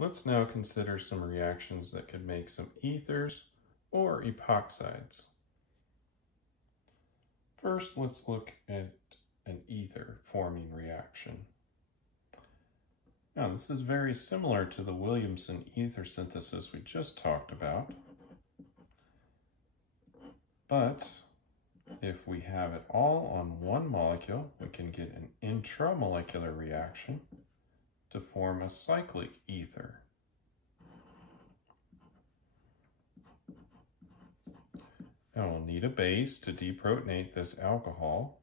Let's now consider some reactions that could make some ethers or epoxides. First, let's look at an ether forming reaction. Now, this is very similar to the Williamson ether synthesis we just talked about. But if we have it all on one molecule, we can get an intramolecular reaction to form a cyclic ether. Now we'll need a base to deprotonate this alcohol,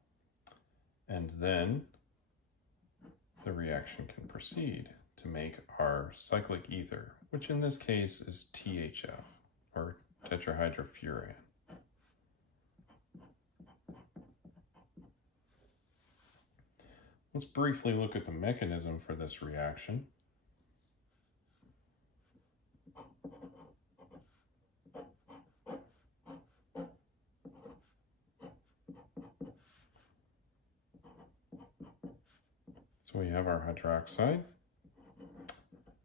and then the reaction can proceed to make our cyclic ether, which in this case is THF, or tetrahydrofuran. Let's briefly look at the mechanism for this reaction. So we have our hydroxide.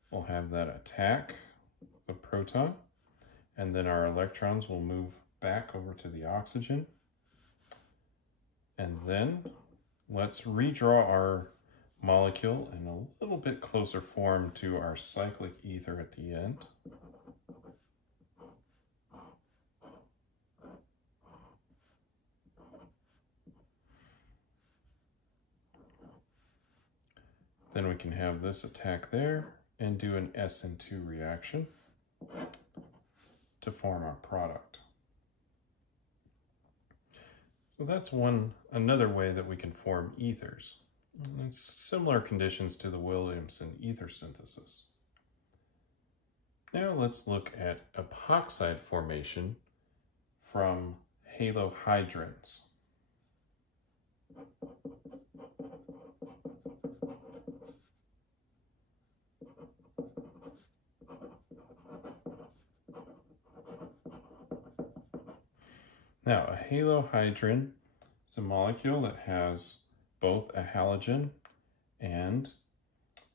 We'll have that attack the proton, and then our electrons will move back over to the oxygen. And then let's redraw our molecule in a little bit closer form to our cyclic ether at the end. Then we can have this attack there and do an SN2 reaction to form our product. So that's another way that we can form ethers. And it's similar conditions to the Williamson ether synthesis. Now let's look at epoxide formation from halohydrins. Now, a halohydrin is a molecule that has both a halogen and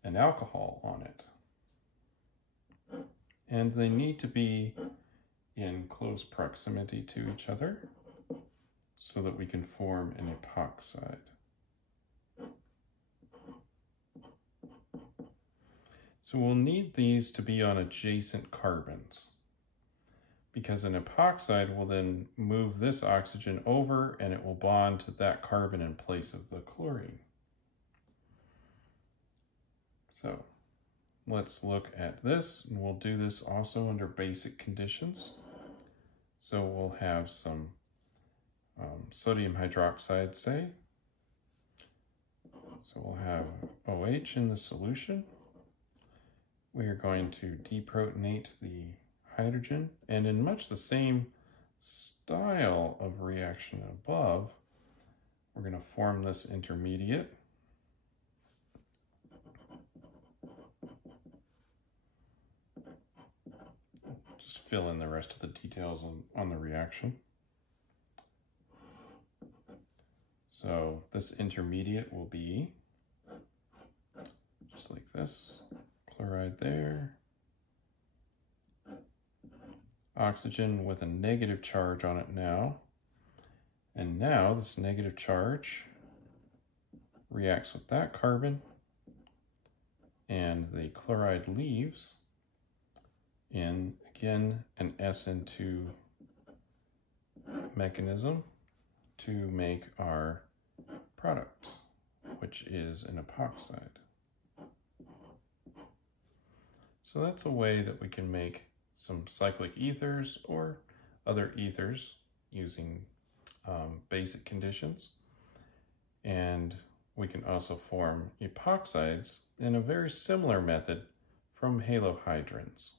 an alcohol on it. And they need to be in close proximity to each other so that we can form an epoxide. So we'll need these to be on adjacent carbons, because an epoxide will then move this oxygen over and it will bond to that carbon in place of the chlorine. So let's look at this, and we'll do this also under basic conditions. So we'll have some sodium hydroxide, say. So we'll have OH in the solution. We are going to deprotonate the hydrogen, and in much the same style of reaction above, we're going to form this intermediate. Just fill in the rest of the details on the reaction. So this intermediate will be just like this, chloride there, oxygen with a negative charge on it now. And now this negative charge reacts with that carbon, and the chloride leaves in, again, an SN2 mechanism to make our product, which is an epoxide. So that's a way that we can make some cyclic ethers or other ethers using basic conditions. And we can also form epoxides in a very similar method from halohydrins.